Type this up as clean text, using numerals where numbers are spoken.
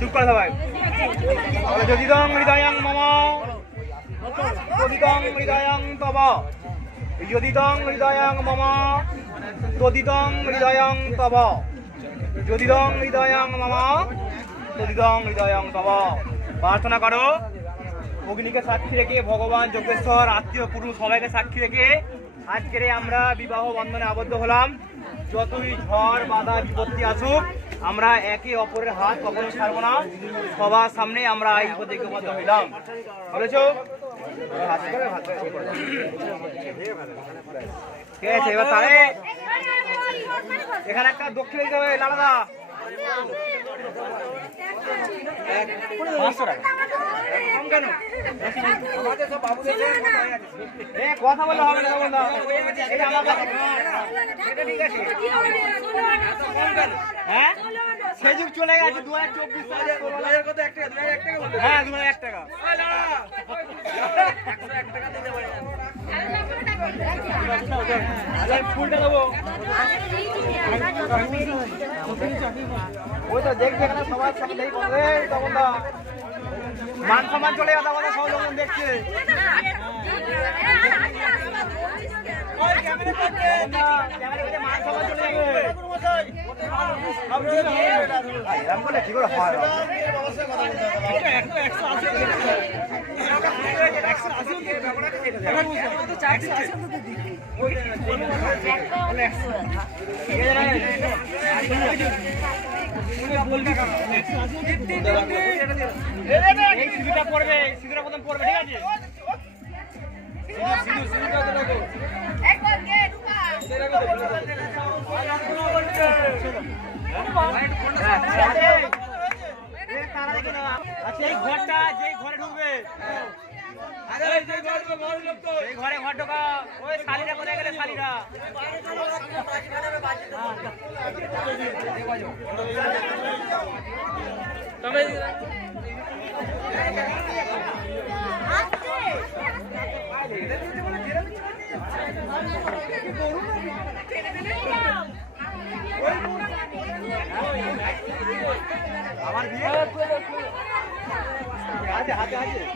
চুপ করে সবাই। যদিদং হৃদয়ং মম তদিদং হৃদয়ং তব, যদিদং হৃদয়ং মম তদিদং হৃদয়ং তব, যদিদং হৃদয়ং মম তদিদং হৃদয়ং তব। প্রার্থনা করো অগ্নিকে সাক্ষী রেখে, ভগবান যোগেশ্বর, আত্মীয় পুরুষ সবাইকে সাক্ষী রেখে আজকের আমরা বিবাহ বন্ধনে আবদ্ধ হলাম। যতই ঝড় বাধা বিপত্তি আসুক, আমরা একে অপরের হাত কখনো ছাড়ব না। সবার সামনে আমরা এই প্রতিজ্ঞাবদ্ধ হইলাম। বলেছো? ঠিক আছে, এবার তাহলে এখানে একটা দক্ষিণ দিতে হবে। লালাদা 500 টাকা কম কেন? কথা বললে হবে না বন্ধা। হ্যাঁ, সে যুগ চলে গেছে। 2024 সালে 2000 কত? 1 টাকা। 2001 টাকা বলতে? হ্যাঁ, 2001 টাকা। 101 টাকা দিতে পারি। ফুলটা দেবো। ওই তো দেখবে না সবার সামনে তখন মান সম্মান চলে গেছে। আমাদের সব লোকজন দেখছে। কি করে হয়? সিঁদুরটা পড়বে, সিঁদুরটা প্রথম পড়বে, ঠিক আছে? আচ্ছা, এই ঘরটা যেই ঘরে ঢুকবে, এই ঘরে ঘর ঢোকা। ওই শালিরা কোথায় গেলে? শালিরা তবে আমার বিয়ে আছে, হাতে আছে।